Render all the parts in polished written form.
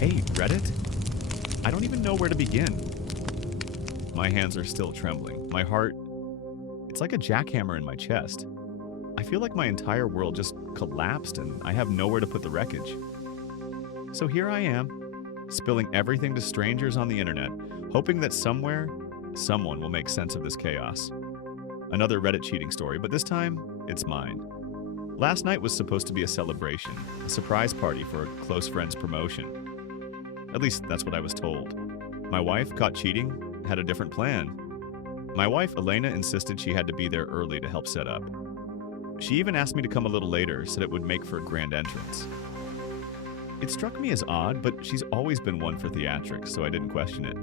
Hey, Reddit? I don't even know where to begin. My hands are still trembling. My heart, it's like a jackhammer in my chest. I feel like my entire world just collapsed and I have nowhere to put the wreckage. So here I am, spilling everything to strangers on the internet, hoping that somewhere, someone will make sense of this chaos. Another Reddit cheating story, but this time, it's mine. Last night was supposed to be a celebration, a surprise party for a close friend's promotion. At least that's what I was told. My wife, caught cheating, had a different plan. My wife, Elena, insisted she had to be there early to help set up. She even asked me to come a little later, said it would make for a grand entrance. It struck me as odd, but she's always been one for theatrics, so I didn't question it.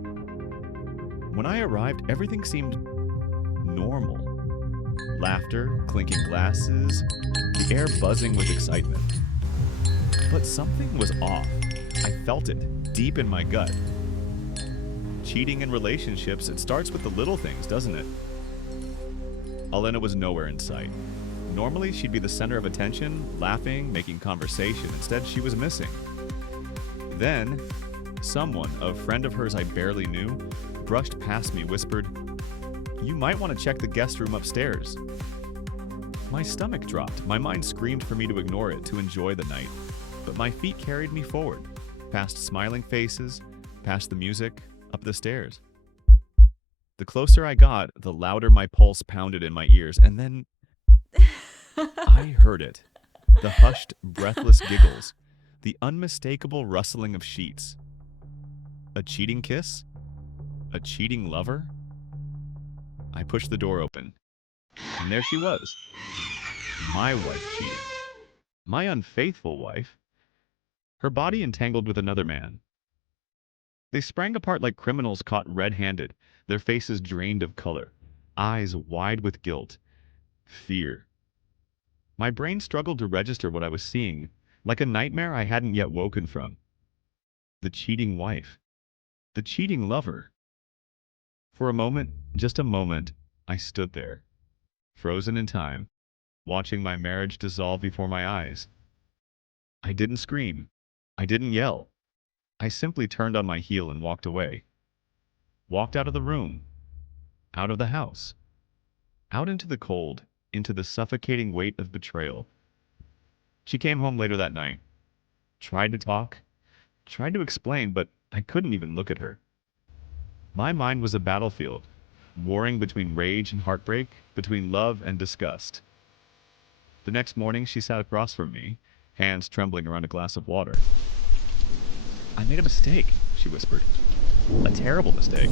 When I arrived, everything seemed normal. Laughter, clinking glasses, the air buzzing with excitement. But something was off. I felt it, deep in my gut. Cheating in relationships, it starts with the little things, doesn't it? Elena was nowhere in sight. Normally, she'd be the center of attention, laughing, making conversation. Instead, she was missing. Then, someone, a friend of hers I barely knew, brushed past me, whispered, "You might want to check the guest room upstairs." My stomach dropped. My mind screamed for me to ignore it, to enjoy the night. But my feet carried me forward, past smiling faces, past the music, up the stairs. The closer I got, the louder my pulse pounded in my ears, and then I heard it. The hushed, breathless giggles, the unmistakable rustling of sheets. A cheating kiss? A cheating lover? I pushed the door open, and there she was. My wife cheating. My unfaithful wife. Her body entangled with another man. They sprang apart like criminals caught red-handed, their faces drained of color, eyes wide with guilt, fear. My brain struggled to register what I was seeing, like a nightmare I hadn't yet woken from. The cheating wife. The cheating lover. For a moment, just a moment, I stood there, frozen in time, watching my marriage dissolve before my eyes. I didn't scream. I didn't yell. I simply turned on my heel and walked away. Walked out of the room, out of the house, out into the cold, into the suffocating weight of betrayal. She came home later that night. Tried to talk, tried to explain, but I couldn't even look at her. My mind was a battlefield, warring between rage and heartbreak, between love and disgust. The next morning, she sat across from me, hands trembling around a glass of water. "I made a mistake," she whispered. "A terrible mistake.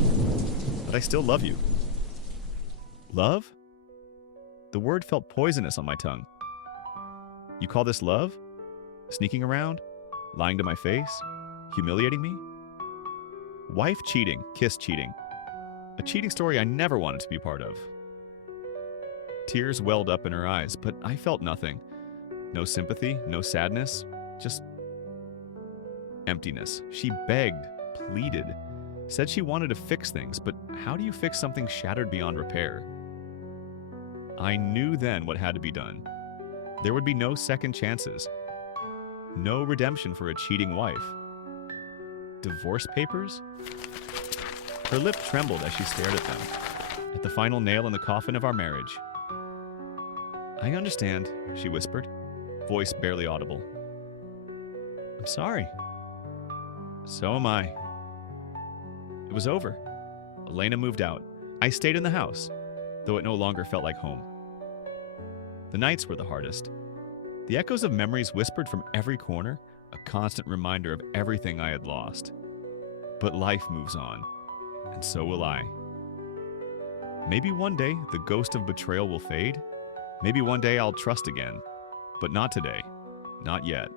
But I still love you." Love? The word felt poisonous on my tongue. You call this love? Sneaking around? Lying to my face? Humiliating me? Wife cheating, kiss cheating. A cheating story I never wanted to be part of. Tears welled up in her eyes, but I felt nothing. No sympathy, no sadness, just emptiness. She begged, pleaded, said she wanted to fix things, but how do you fix something shattered beyond repair? I knew then what had to be done. There would be no second chances. No redemption for a cheating wife. Divorce papers? Her lip trembled as she stared at them, at the final nail in the coffin of our marriage. "I understand," she whispered, voice barely audible. "I'm sorry." "So am I." It was over. Elena moved out. I stayed in the house, though it no longer felt like home. The nights were the hardest. The echoes of memories whispered from every corner, a constant reminder of everything I had lost. But life moves on, and so will I. Maybe one day the ghost of betrayal will fade. Maybe one day I'll trust again. But not today. Not yet.